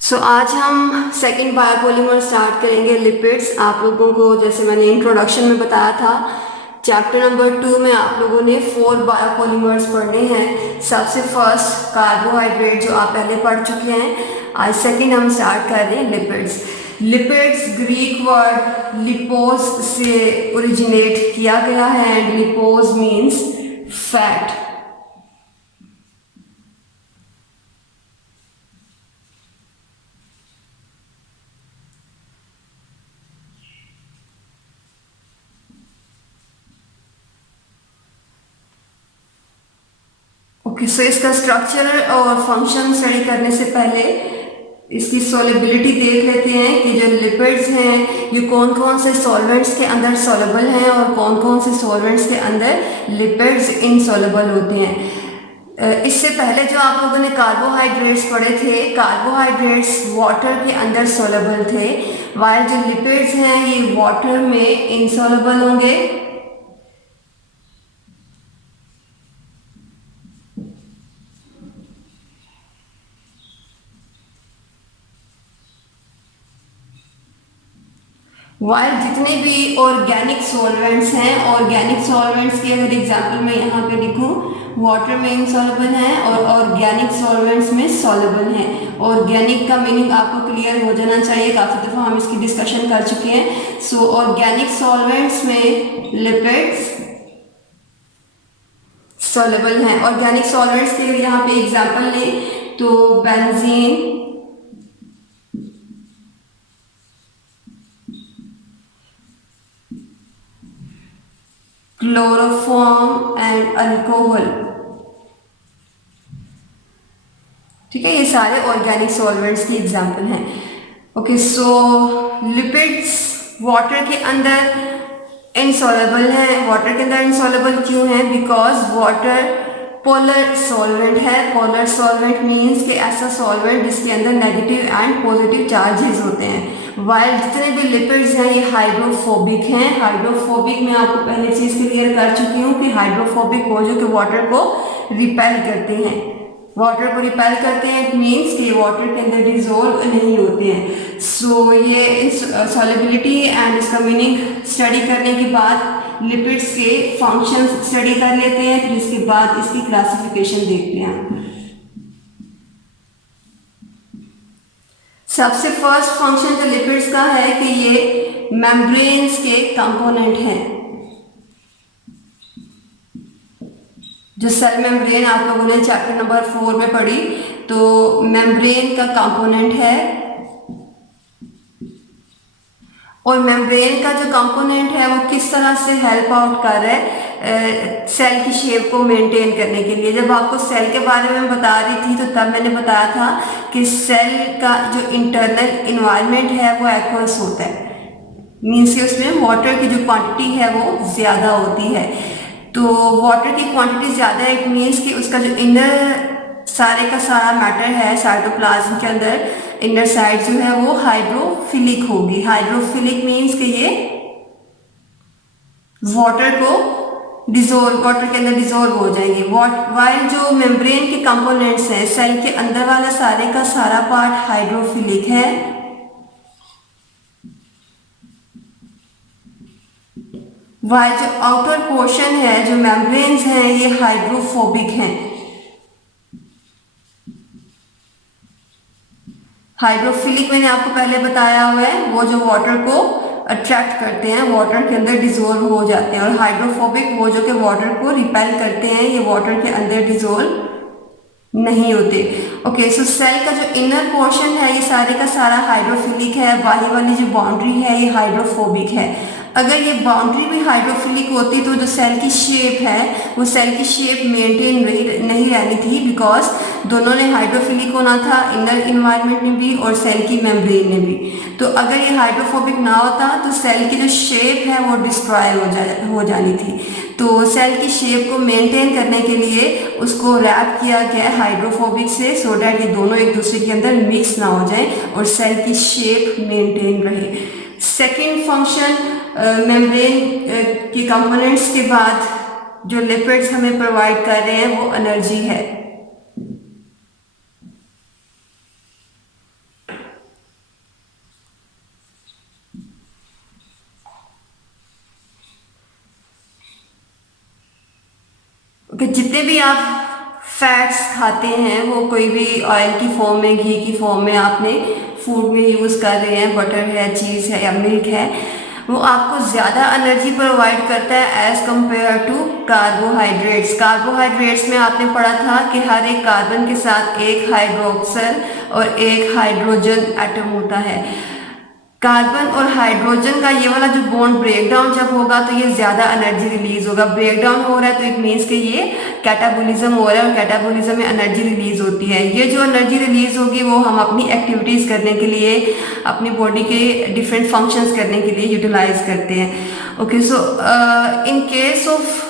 आज हम second biopolymer start करेंगे लिपिड्स। आप लोगों को जैसे मैंने इंट्रोडक्शन में बताया था, चैप्टर नंबर 2 में आप लोगों ने 4 बायोपॉलीमर्स पढ़ने हैं। सबसे फर्स्ट कार्बोहाइड्रेट जो आप पहले पढ़ चुके हैं। आज सेकंड हम स्टार्ट कर रहे हैं लिपिड्स। लिपिड्स ग्रीक वर्ड लिपोस से ओरिजिनेट किया गया है एंड लिपोस मीन्स फैट। सो इसका स्ट्रक्चर और फंक्शन स्टडी करने से पहले इसकी सॉलिबिलिटी देख लेते हैं कि जो लिपिड्स हैं ये कौन कौन से सॉल्वेंट्स के अंदर सॉलेबल हैं और कौन कौन से सॉल्वेंट्स के अंदर लिपिड्स इनसॉलेबल होते हैं। इससे पहले जो आप लोगों ने कार्बोहाइड्रेट्स पढ़े थे, कार्बोहाइड्रेट्स वाटर के अंदर सॉलेबल थे, वाइल जो लिपिड्स हैं ये वाटर में इनसॉलेबल होंगे। वाइल जितने भी ऑर्गेनिक सॉल्वेंट्स हैं, ऑर्गेनिक सॉल्वेंट्स की अगर एग्जांपल मैं यहाँ पे लिखूँ, वाटर में इनसॉल्युबल हैं और ऑर्गेनिक सॉल्वेंट्स में सॉल्युबल हैं। ऑर्गेनिक का मीनिंग आपको क्लियर हो जाना चाहिए, काफ़ी दफ़ा हम इसकी डिस्कशन कर चुके हैं। सो ऑर्गेनिक सॉल्वेंट्स में लिपिड्स सॉल्युबल हैं। ऑर्गेनिक सॉल्वेंट्स के यहाँ पे एग्जाम्पल लें तो बेंजीन, क्लोरोफॉर्म एंड अल्कोहल। ठीक है, ये सारे ऑर्गेनिक सॉल्वेंट्स की एग्जांपल हैं। ओके, सो लिपिड्स वाटर के अंदर इनसॉल्युबल हैं। वाटर के अंदर इनसॉल्युबल क्यों है? बिकॉज वाटर पोलर सॉल्वेंट है। पोलर सॉल्वेंट मीन्स कि ऐसा सॉल्वेंट जिसके अंदर नेगेटिव एंड पॉजिटिव चार्जेस होते हैं। वाइल जितने भी लिपिड्स हैं ये हाइड्रोफोबिक हैं। हाइड्रोफोबिक मैं आपको पहले चीज क्लियर कर चुकी हूँ कि हाइड्रोफोबिक वो जो कि वाटर को रिपेल करते हैं, वाटर को रिपेल करते हैं। इट मीन्स कि वाटर के अंदर डिजोल्व नहीं होते हैं। सो ये इस सॉलिबिलिटी एंड इसका मीनिंग स्टडी करने के बाद लिपिड्स के फंक्शंस स्टडी कर लेते हैं, फिर इसके बाद इसकी क्लासिफिकेशन देखते हैं। सबसे फर्स्ट फंक्शन जो लिपिड्स का है कि ये मेम्ब्रेन्स के कंपोनेंट हैं। जो सेल मेम्ब्रेन आप लोगों ने चैप्टर नंबर 4 में पढ़ी, तो मेम्ब्रेन का कंपोनेंट है और मेम्ब्रेन का जो कंपोनेंट है वो किस तरह से हेल्प आउट कर रहा है सेल की शेप को मेंटेन करने के लिए। जब आपको सेल के बारे में बता रही थी तो तब मैंने बताया था कि सेल का जो इंटरनल इन्वायरमेंट है वो एक्वस होता है, मीन्स कि उसमें वाटर की जो क्वांटिटी है वो ज़्यादा होती है। तो वाटर की क्वांटिटी ज़्यादा है, इट मीन्स कि उसका जो इनर सारे का सारा मैटर है साइटोप्लाज्म के अंदर, इनर साइड जो है वो हाइड्रोफिलिक होगी। हाइड्रोफिलिक मीन्स कि ये वाटर के अंदर डिजोल्व हो जाएंगे। वाइल जो मेम्ब्रेन के कंपोनेंट्स हैं, सेल के अंदर वाला सारे का सारा पार्ट हाइड्रोफिलिक है, वाइल जो आउटर पोर्शन है, जो मेम्ब्रेन्स हैं, ये हाइड्रोफोबिक हैं। हाइड्रोफिलिक मैंने आपको पहले बताया हुआ है, वो जो वाटर को अट्रैक्ट करते हैं, वाटर के अंदर डिजोल्व हो जाते हैं। और हाइड्रोफोबिक वो जो कि वाटर को रिपेल करते हैं, ये वाटर के अंदर डिजोल्व नहीं होते। ओके, सो सेल का जो इनर पोर्शन है ये सारे का सारा हाइड्रोफिलिक है, बाहरी वाली जो बाउंड्री है ये हाइड्रोफोबिक है। अगर ये बाउंड्री भी हाइड्रोफिलिक होती तो जो सेल की शेप है वो सेल की शेप मेंटेन नहीं रहनी थी, बिकॉज दोनों ने हाइड्रोफिलिक होना था, इनर इन्वायरमेंट में भी और सेल की मेम्ब्रेन में भी। तो अगर ये हाइड्रोफोबिक ना होता तो सेल की जो शेप है वो डिस्ट्रॉय हो जानी थी। तो सेल की शेप को मेंटेन करने के लिए उसको रैप किया गया हाइड्रोफोबिक से, सो डैट ये दोनों एक दूसरे के अंदर मिक्स ना हो जाए और सेल की शेप मेंटेन रहे। सेकेंड फंक्शन मेम्ब्रेन के कंपोनेंट्स के बाद जो लिपिड्स हमें प्रोवाइड कर रहे हैं वो एनर्जी है। कि जितने भी आप फैट्स खाते हैं वो कोई भी ऑयल की फॉर्म में, घी की फॉर्म में आपने फूड में यूज़ कर रहे हैं, बटर है, चीज़ है या मिल्क है, वो आपको ज़्यादा एनर्जी प्रोवाइड करता है as compare to carbohydrates. Carbohydrates में आपने पढ़ा था कि हर एक कार्बन के साथ एक हाइड्रोक्सल और एक हाइड्रोजन एटम होता है। कार्बन और हाइड्रोजन का ये वाला जो बॉन्ड ब्रेक डाउन जब होगा तो ये ज़्यादा एनर्जी रिलीज होगा। ब्रेक डाउन हो रहा है तो इट मीन्स कि ये कैटाबोलिज्म हो रहा है और कैटाबोलिज्म में एनर्जी रिलीज होती है। ये जो एनर्जी रिलीज होगी वो हम अपनी एक्टिविटीज़ करने के लिए, अपनी बॉडी के डिफरेंट फंक्शंस करने के लिए यूटिलाइज करते हैं। Okay, so in case of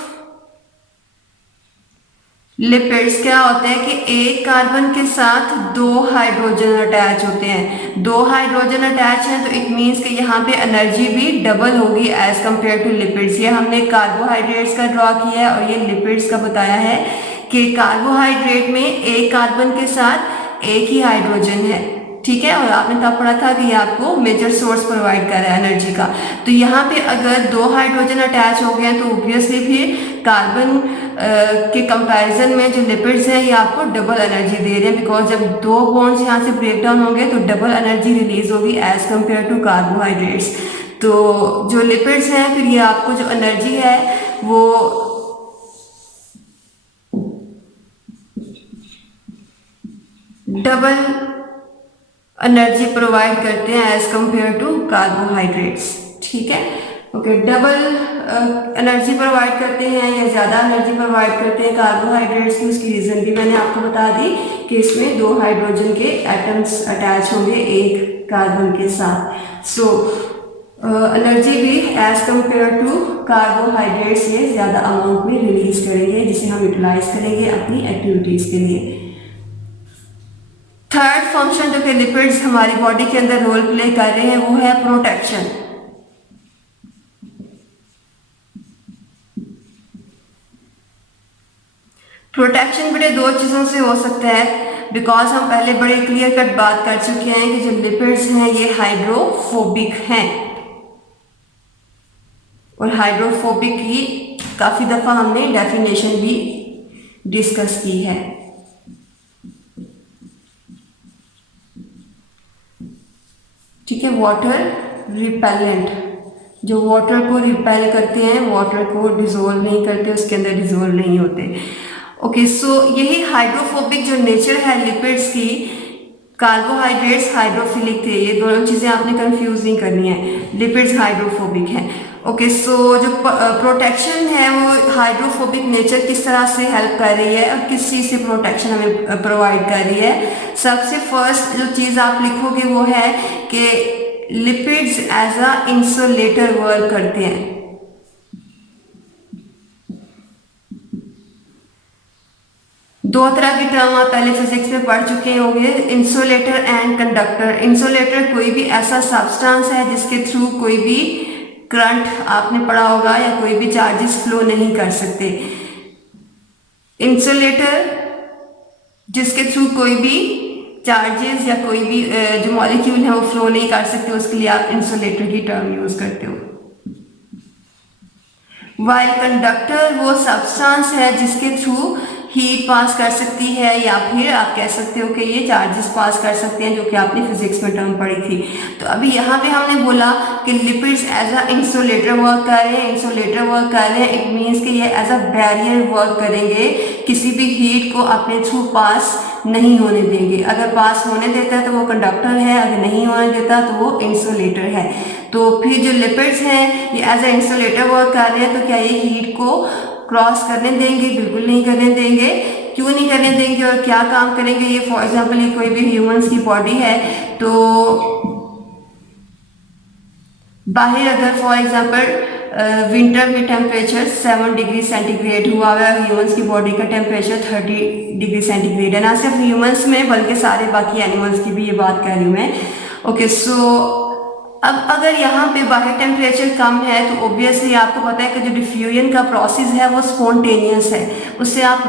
lipids क्या होता है कि एक कार्बन के साथ दो हाइड्रोजन अटैच होते हैं। दो हाइड्रोजन अटैच हैं तो इट मीन्स कि यहाँ पे एनर्जी भी डबल होगी एज कंपेयर टू लिपिड्स। ये हमने कार्बोहाइड्रेट्स का ड्रॉ किया है और ये लिपिड्स का बताया है कि कार्बोहाइड्रेट में एक कार्बन के साथ एक ही हाइड्रोजन है, ठीक है। और आपने तब पढ़ा था कि ये आपको मेजर सोर्स प्रोवाइड कर रहा है एनर्जी का। तो यहाँ पे अगर दो हाइड्रोजन अटैच हो गए तो ऑब्वियसली फिर कार्बन के कंपैरिजन में जो लिपिड्स हैं ये आपको डबल एनर्जी दे रहे हैं, बिकॉज जब दो बॉन्ड्स यहाँ से ब्रेक डाउन होंगे तो डबल एनर्जी रिलीज होगी एज कंपेयर टू कार्बोहाइड्रेट्स। तो जो लिपिड्स हैं फिर ये आपको जो एनर्जी है वो डबल एनर्जी प्रोवाइड करते हैं एज कंपेयर टू कार्बोहाइड्रेट्स, ठीक है। ओके, डबल एनर्जी प्रोवाइड करते हैं या ज़्यादा एनर्जी प्रोवाइड करते हैं कार्बोहाइड्रेट्स की। उसकी रीज़न भी मैंने आपको बता दी कि इसमें दो हाइड्रोजन के एटम्स अटैच होंगे एक कार्बन के साथ। सो एनर्जी भी एज कंपेयर टू कार्बोहाइड्रेट्स ये ज़्यादा अमाउंट में रिलीज करेंगे, जिसे हम यूटिलाइज करेंगे अपनी एक्टिविटीज़ के लिए। थर्ड फंक्शन जो कि लिपिड्स हमारी बॉडी के अंदर रोल प्ले कर रहे हैं वो है प्रोटेक्शन। प्रोटेक्शन बेटे दो चीज़ों से हो सकता है, बिकॉज हम पहले बड़े क्लियर कट बात कर चुके हैं कि जो लिपिड्स हैं ये हाइड्रोफोबिक हैं और हाइड्रोफोबिक की काफ़ी दफ़ा हमने डेफिनेशन भी डिस्कस की है। ठीक है, वाटर रिपेलेंट, जो वाटर को रिपेल करते हैं, वाटर को डिजोल्व नहीं करते, उसके अंदर डिजोल्व नहीं होते। ओके, सो यही हाइड्रोफोबिक जो नेचर है लिपिड्स की, कार्बोहाइड्रेट्स हाइड्रोफिलिक थे, ये दोनों चीज़ें आपने कंफ्यूज नहीं करनी है। लिपिड्स हाइड्रोफोबिक हैं। ओके, सो जो प्रोटेक्शन है वो हाइड्रोफोबिक नेचर किस तरह से हेल्प कर रही है और किस चीज़ से प्रोटेक्शन हमें प्रोवाइड कर रही है। सबसे फर्स्ट जो चीज़ आप लिखोगे वो है कि lipids as a insulator work करते हैं। दो तरह की टर्म आप पहले फिजिक्स में पढ़ चुके होंगे, इंसुलेटर एंड कंडक्टर। इंसुलेटर कोई भी ऐसा सब्सटेंस है जिसके थ्रू कोई भी करंट आपने पढ़ा होगा या कोई भी चार्जेस फ्लो नहीं कर सकते। इंसुलेटर जिसके थ्रू कोई भी चार्जेस या कोई भी जो मॉलिक्यूल है वो फ्लो नहीं कर सकते, उसके लिए आप इंसुलेटर की टर्म यूज करते हो। वाइल कंडक्टर वो सब्सटेंस है जिसके थ्रू हीट पास कर सकती है या फिर आप कह सकते हो कि ये चार्जेस पास कर सकते हैं, जो कि आपने फिजिक्स में टर्म पढ़ी थी। तो अभी यहाँ पे हमने बोला कि lipids as a insulator work कर रहे हैं। इंसुलेटर वर्क कर रहे हैं, इट मीन्स कि ये एज अ बैरियर वर्क करेंगे, किसी भी हीट को अपने थ्रू पास नहीं होने देंगे। अगर पास होने देता है तो वो कंडक्टर है, अगर नहीं होने देता तो वो इंसुलेटर है। तो फिर जो लिपिड्स हैं ये एज अ इंसुलेटर वर्क कर रहे हैं, तो क्या ये हीट को क्रॉस करने देंगे? बिल्कुल नहीं करने देंगे। क्यों नहीं करने देंगे और क्या काम करेंगे ये? फॉर एग्जांपल ये कोई भी ह्यूमंस की बॉडी है तो बाहर अगर फॉर एग्जांपल विंटर में टेम्परेचर 7 डिग्री सेंटीग्रेड हुआ है, ह्यूमंस की बॉडी का टेम्परेचर 30 डिग्री सेंटीग्रेड है। ना सिर्फ ह्यूमंस में बल्कि सारे बाकी एनिमल्स की भी ये बात कर रही हूँ मैं। ओके, सो अब अगर यहाँ पे बाहर टेम्परेचर कम है तो ऑब्वियसली आपको पता है कि जो डिफ्यूजन का प्रोसेस है वो स्पॉन्टेनियस है, उससे आप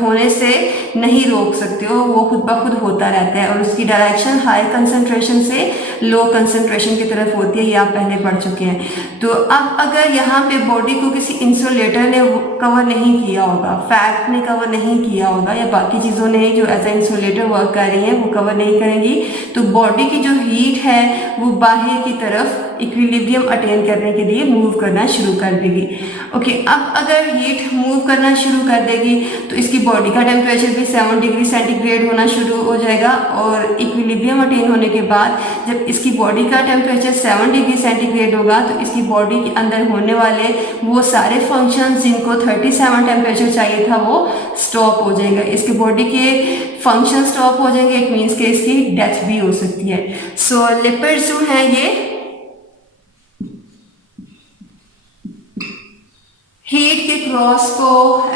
होने से नहीं रोक सकते हो, वो खुद ब खुद होता रहता है और उसकी डायरेक्शन हाई कंसंट्रेशन से लो कंसंट्रेशन की तरफ होती है, ये आप पहले पढ़ चुके हैं। तो अब अगर यहाँ पे बॉडी को किसी इंसुलेटर ने कवर नहीं किया होगा, फैट ने कवर नहीं किया होगा, या बाकी चीज़ों ने जो एज ए इंसुलेटर वर्क कर रही हैं वो कवर नहीं करेंगी, तो बॉडी की जो हीट है वो बाहर की तरफ इक्विलिब्रियम अटेन करने के लिए मूव करना शुरू कर देगी। ओके, अब अगर हीट मूव करना शुरू कर देगी तो इसकी बॉडी का टेम्परेचर भी 7 डिग्री सेंटीग्रेड होना शुरू हो जाएगा, और इक्विलिब्रियम अटेन होने के बाद जब इसकी बॉडी का टेम्परेचर 7 डिग्री सेंटीग्रेड होगा तो इसकी बॉडी के अंदर होने वाले वो सारे फंक्शंस जिनको 37 टेम्परेचर चाहिए था वो स्टॉप हो जाएगा, इसकी बॉडी के फंक्शन स्टॉप हो जाएंगे। इट मीन्स कि इसकी डेथ भी हो सकती है। सो लिपिड्स जो हैं ये हीट के क्रॉस को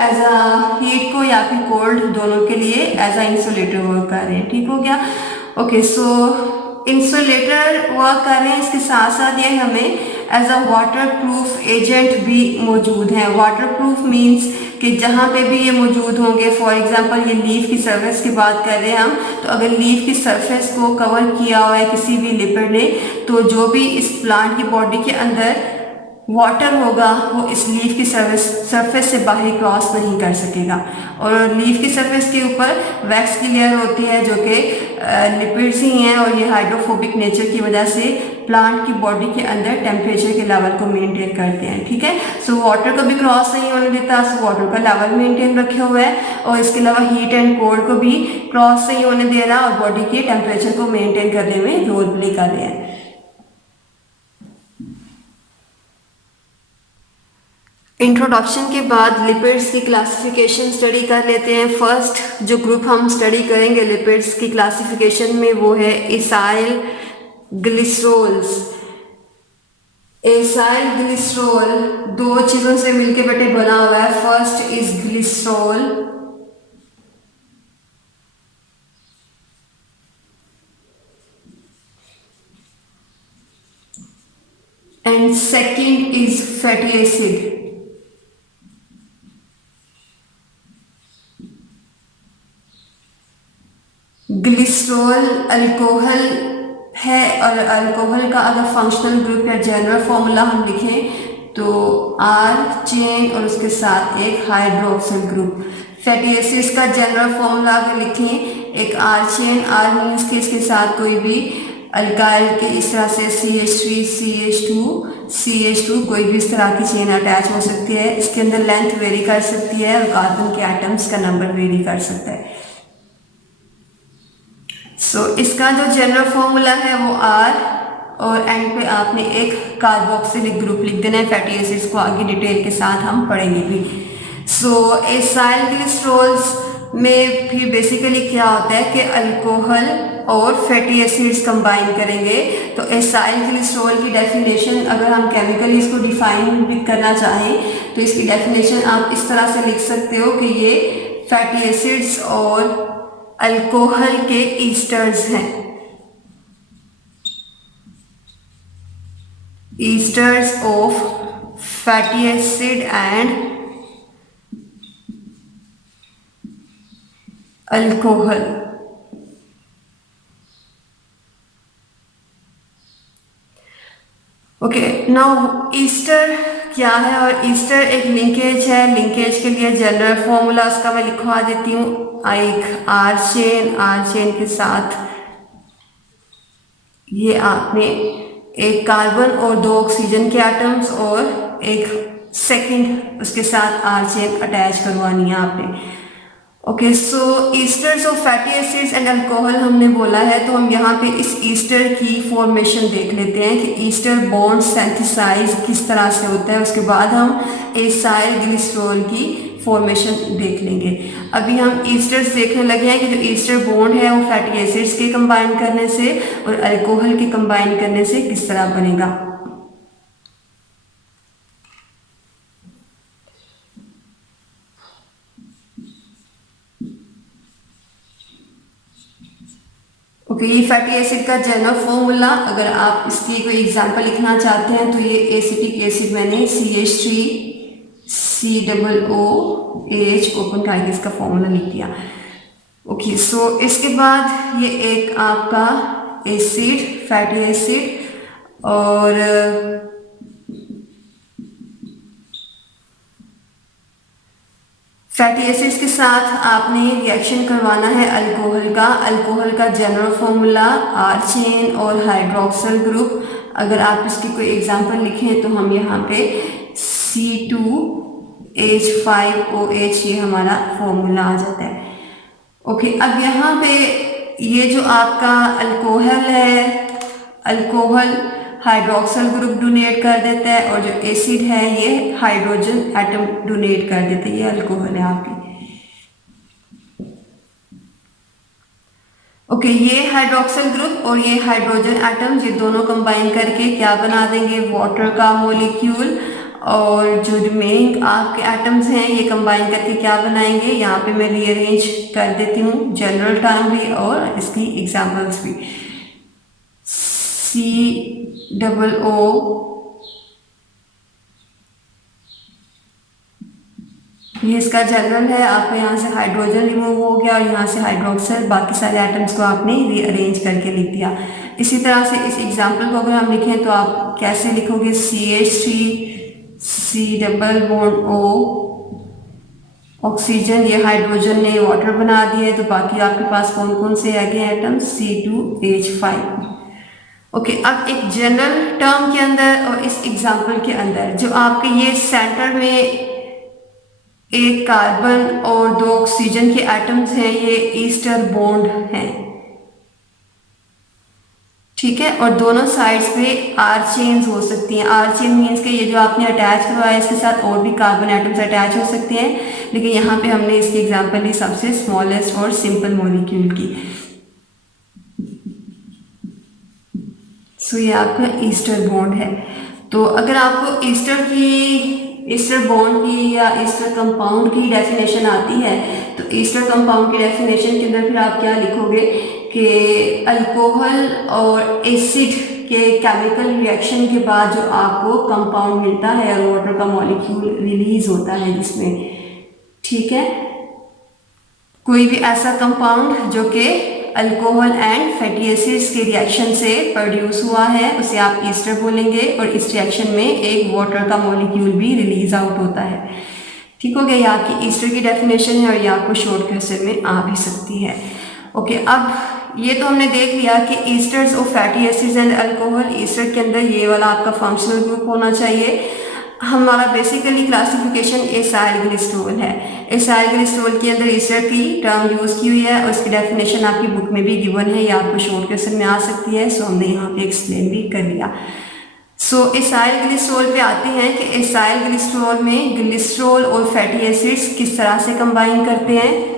एज अ हीट को या फिर कोल्ड दोनों के लिए एज अ इंसुलेटर वर्क कर रहे हैं। ठीक हो गया। ओके, सो इंसुलेटर वर्क कर रहे हैं, इसके साथ साथ ये हमें as a water proof agent भी मौजूद हैं। वाटर प्रूफ मीन्स कि जहाँ पे भी ये मौजूद होंगे, फॉर एग्जांपल ये लीफ की सरफेस की बात कर रहे हैं हम, तो अगर लीफ की सरफेस को कवर किया हुआ है किसी भी लिपिड ने, तो जो भी इस प्लांट की बॉडी के अंदर वाटर होगा वो इस लीफ की सरफेस से बाहर क्रॉस नहीं कर सकेगा। और लीफ की सरफेस के ऊपर वैक्स की लेयर होती है जो कि लिपिड्स ही हैं, और ये हाइड्रोफोबिक नेचर की वजह से प्लांट की बॉडी के अंदर टेम्परेचर के लेवल को मेंटेन करते हैं। ठीक है, सो वाटर को भी क्रॉस नहीं होने देता, सो वाटर का लेवल मेंटेन रखे हुआ है, और इसके अलावा हीट एंड कोल्ड को भी क्रॉस नहीं होने दे रहा, और बॉडी के टेम्परेचर को मेंटेन करने में रोल प्ले कर रहे हैं। इंट्रोडक्शन के बाद लिपिड्स की क्लासिफिकेशन स्टडी कर लेते हैं। फर्स्ट जो ग्रुप हम स्टडी करेंगे लिपिड्स की क्लासिफिकेशन में वो है एसाइल ग्लिसरोल्स। एसाइल ग्लिसरोल दो चीज़ों से मिलकर बेटे बना हुआ है। First is glycerol and second is fatty acid. Glycerol alcohol है, और अल्कोहल का अगर फंक्शनल ग्रुप या जनरल फॉर्मूला हम लिखें तो आर चेन और उसके साथ एक हाइड्रोक्सिल ग्रुप। फैटी एसिड्स का जनरल फॉर्मूला अगर लिखें एक आर चेन, आर मीन्स के इसके साथ कोई भी अल्काइल के इस तरह से CH3 CH2 CH2 कोई भी इस तरह की चेन अटैच हो सकती है। इसके अंदर लेंथ वेरी कर सकती है और कार्बन के एटम्स का नंबर वेरी कर सकता है। इसका जो जनरल फॉर्मूला है वो R, और एंड पे आपने एक कार्बोक्सिलिक ग्रुप लिख देना है। फैटी एसिड्स को आगे डिटेल के साथ हम पढ़ेंगे भी। एसाइल ग्लिसरॉल्स में फिर बेसिकली क्या होता है कि अल्कोहल और फैटी एसिड्स कंबाइन करेंगे। तो एसाइल ग्लिसरॉल की डेफिनेशन अगर हम केमिकली इसको डिफाइन भी करना चाहें तो इसकी डेफिनेशन आप इस तरह से लिख सकते हो कि ये फैटी एसिड्स और अल्कोहल के ईस्टर्स हैं। Esters of fatty acid and alcohol. Okay, now Easter क्या है, और ईस्टर एक लिंकेज है। लिंकेज के लिए जनरल फॉर्मूला उसका मैं लिखवा देती हूँ। एक आर चेन के साथ ये आपने एक कार्बन और दो ऑक्सीजन के एटम्स और एक सेकंड उसके साथ आर चेन अटैच करवानी है आपने। Okay, esters of fatty acids and alcohol हमने बोला है, तो हम यहाँ पे इस ईस्टर की फॉर्मेशन देख लेते हैं कि ईस्टर बॉन्ड सिंथेसाइज किस तरह से होता है। उसके बाद हम एसाइल ग्लिसरॉल की फॉर्मेशन देख लेंगे। अभी हम ईस्टर्स देखने लगे हैं कि जो ईस्टर बॉन्ड है वो फैटी एसिड्स के कंबाइन करने से और अल्कोहल के कंबाइन करने से किस तरह बनेगा। ओके, ये फैटी एसिड का जनरल फॉर्मूला अगर आप इसकी कोई एग्जांपल लिखना चाहते हैं तो ये एसिटिक एसिड मैंने CH3 COOH ओपन करके इसका फॉर्मूला लिख दिया। ओके, इसके बाद ये एक आपका एसिड, फैटी एसिड, और फैटी एसिड्स के साथ आपने रिएक्शन करवाना है अल्कोहल का। अल्कोहल का जनरल फॉर्मूला आर चेन और हाइड्रोक्सिल ग्रुप। अगर आप इसकी कोई एग्जांपल लिखें तो हम यहाँ पे C2H5OH ये हमारा फॉर्मूला आ जाता है। ओके, अब यहाँ पे ये जो आपका अल्कोहल है, अल्कोहल हाइड्रोक्सिल ग्रुप डोनेट कर देता है, और जो एसिड है ये हाइड्रोजन एटम डोनेट कर देता है। ये अल्कोहल है आपकी। ओके, ये हाइड्रोक्सिल ग्रुप और ये हाइड्रोजन एटम, ये दोनों कंबाइन करके क्या बना देंगे, वाटर का मॉलिक्यूल। और जो रिमेनिंग आपके एटम्स हैं ये कंबाइन करके क्या बनाएंगे, यहाँ पे मैं रीअरेंज कर देती हूँ जनरल टर्म भी और इसकी एग्जांपल्स भी। COO, ये इसका जनरल है। आपका यहाँ से हाइड्रोजन रिमूव हो गया और यहाँ से हाइड्रोक्सिल, बाकी सारे एटम्स को आपने रीअरेंज करके लिख दिया। इसी तरह से इस एग्जांपल को अगर हम लिखें तो आप कैसे लिखोगे, CH3 C double bond O, oxygen, ये हाइड्रोजन ने वाटर बना दिया है, तो बाकी आपके पास कौन कौन से है एटम, C2H5। ओके, अब एक जनरल टर्म के अंदर और इस एग्जांपल के अंदर जो आपके ये सेंटर में एक कार्बन और 2 ऑक्सीजन के एटम्स हैं, ये ईस्टर बॉन्ड हैं, ठीक है। और दोनों साइड्स पे आर चेन्स हो सकती हैं। आर चेन मीन्स के ये जो आपने अटैच करवाया इसके साथ और भी कार्बन एटम्स अटैच हो सकते हैं, लेकिन यहाँ पे हमने इसकी एग्जांपल ली सबसे स्मॉलेस्ट और सिंपल मॉलिक्यूल की। सो ये आपका ईस्टर बॉन्ड है। तो अगर आपको ईस्टर बॉन्ड की या ईस्टर कंपाउंड की डेफिनेशन आती है तो ईस्टर कंपाउंड की डेफिनेशन के अंदर फिर आप क्या लिखोगे कि अल्कोहल और एसिड के केमिकल रिएक्शन के बाद जो आपको कंपाउंड मिलता है और वाटर का मॉलिक्यूल रिलीज होता है जिसमें, ठीक है, कोई भी ऐसा कंपाउंड जो कि अल्कोहल एंड फैटी एसिड्स के रिएक्शन से प्रोड्यूस हुआ है उसे आप ईस्टर बोलेंगे, और इस रिएक्शन में एक वाटर का मॉलिक्यूल भी रिलीज आउट होता है। ठीक हो गया, ये आपकी ईस्टर की डेफिनेशन है और ये आपको शॉर्ट क्वेश्चन में आ भी सकती है। ओके, अब ये तो हमने देख लिया कि ईस्टर्स और fatty acids and alcohol, Easter के अंदर ये वाला आपका फंक्शनल ग्रुप होना चाहिए। हमारा बेसिकली क्लासिफिकेशन एसाइल ग्लिसरॉल है। एसाइल ग्लिसरॉल के अंदर ईस्टर की टर्म यूज़ की हुई है और उसकी डेफिनेशन आपकी बुक में भी गिवन है, या आपको शॉर्ट क्वेश्चन में आ सकती है, सो हमने यहाँ पे एक्सप्लेन भी कर लिया। सो एसाइल ग्लिसरॉल पे आते हैं कि एसाइल ग्लिसरॉल में ग्लिसरॉल और फैटी एसिड्स किस तरह से कंबाइन करते हैं।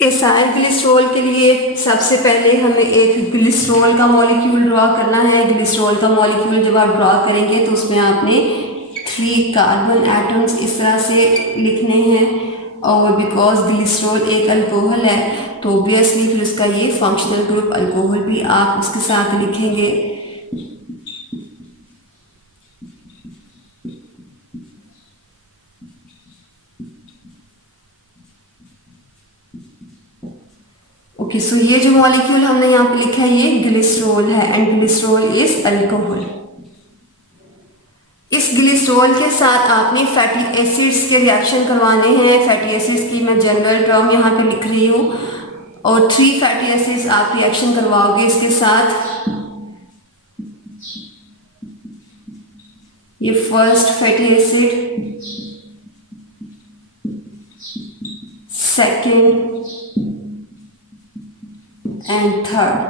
एसाइल ग्लिसरॉल के लिए सबसे पहले हमें एक ग्लिसरॉल का मॉलिक्यूल ड्रॉ करना है। ग्लिसरॉल का मॉलिक्यूल जब आप ड्रॉ करेंगे तो उसमें आपने 3 कार्बन एटम्स इस तरह से लिखने हैं, और बिकॉज ग्लिसरॉल एक अल्कोहल है तो ऑब्वियसली फिर उसका ये फंक्शनल ग्रुप अल्कोहल भी आप उसके साथ लिखेंगे। ओके, सो ये जो मॉलिक्यूल हमने यहाँ पे लिखा है ये ग्लिसरॉल है एंड ग्लिसरॉल इज अल्कोहल। इस ग्लिसरॉल के साथ आपने फैटी एसिड्स के रिएक्शन करवाने हैं। फैटी एसिड्स की मैं जनरल टर्म यहाँ पे लिख रही हूँ, और 3 फैटी एसिड्स आप रिएक्शन करवाओगे इसके साथ। ये first fatty acid, second and third.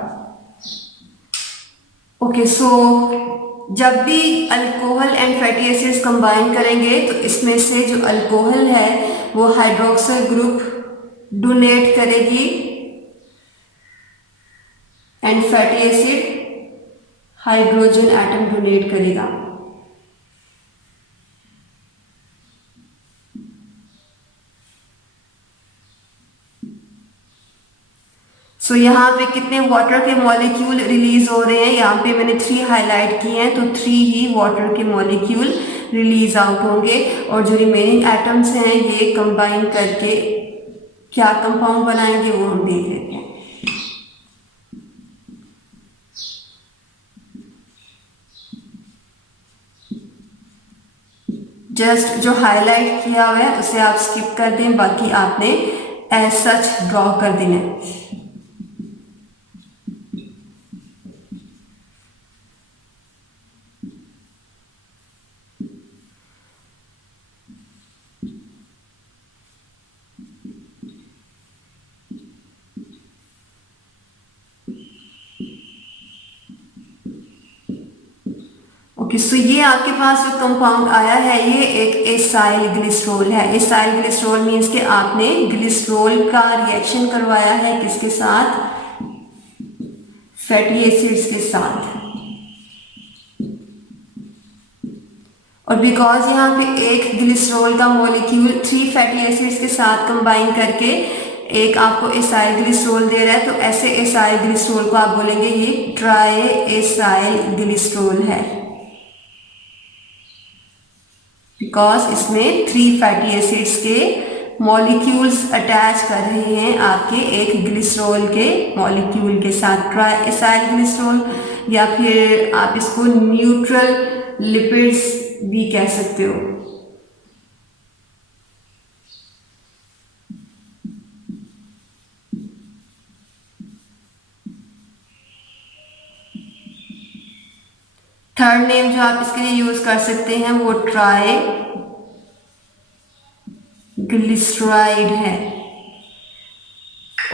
Okay, so जब भी alcohol and fatty acids combine करेंगे तो इसमें से जो अल्कोहल है वो हाइड्रोक्सिल ग्रुप डोनेट करेगी and fatty acid hydrogen atom donate करेगा। सो यहाँ पे कितने वाटर के मॉलिक्यूल रिलीज हो रहे हैं, यहाँ पे मैंने 3 हाईलाइट किए हैं, तो 3 ही वाटर के मॉलिक्यूल रिलीज आउट होंगे, और जो रिमेनिंग एटम्स हैं ये कंबाइन करके क्या कंपाउंड बनाएंगे वो हम देख लेते हैं। जस्ट जो हाईलाइट किया हुआ है उसे आप स्किप कर दें, बाकी आपने एज सच ड्रॉ कर देना है। ओके, सो ये आपके पास जो कंपाउंड आया है ये एक एसाइल ग्लिसरॉल है। एसाइल ग्लिसरॉल मीन्स कि आपने ग्लिसरॉल का रिएक्शन करवाया है किसके साथ, फैटी एसिड्स के साथ। और बिकॉज यहाँ पे एक ग्लिसरॉल का मॉलिक्यूल 3 फैटी एसिड्स के साथ कंबाइन करके एक आपको एसाइल ग्लिसरॉल दे रहा है, तो ऐसे एसाइल ग्लिसरॉल को आप बोलेंगे ये ट्राई एसाइल ग्लिसरॉल है, बिकॉज इसमें 3 फैटी एसिड्स के मॉलिक्यूल्स अटैच कर रहे हैं आपके एक ग्लिसरॉल के मॉलिक्यूल के साथ, ट्राई एसाइल ग्लिसरॉल, या फिर आप इसको न्यूट्रल लिपिड्स भी कह सकते हो। थर्ड नेम जो आप इसके लिए यूज कर सकते हैं वो ट्राई ग्लिसराइड है।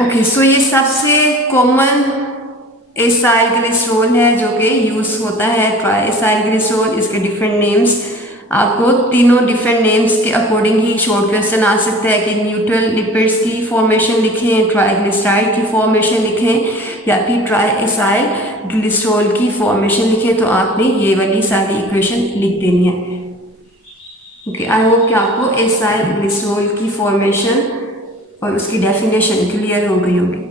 ओके, सो ये सबसे कॉमन एसाइल ग्लिसरॉल है जो कि यूज होता है, ट्राई एसाइल ग्लिसरॉल। इसके डिफरेंट नेम्स आपको तीनों डिफरेंट नेम्स के अकॉर्डिंग ही शॉर्ट क्वेश्चन आ सकता है कि न्यूट्रल लिपिड्स की फॉर्मेशन लिखें, ट्राइग्लिसराइड की फॉर्मेशन लिखें, या फिर ट्राई एसाइल ग्लिसरॉल की फॉर्मेशन लिखें। तो आपने ये वाली सारी इक्वेशन लिख देनी है। ओके, आई होप कि आपको एसाइल ग्लिसरॉल की फॉर्मेशन और उसकी डेफिनेशन क्लियर हो गई होगी।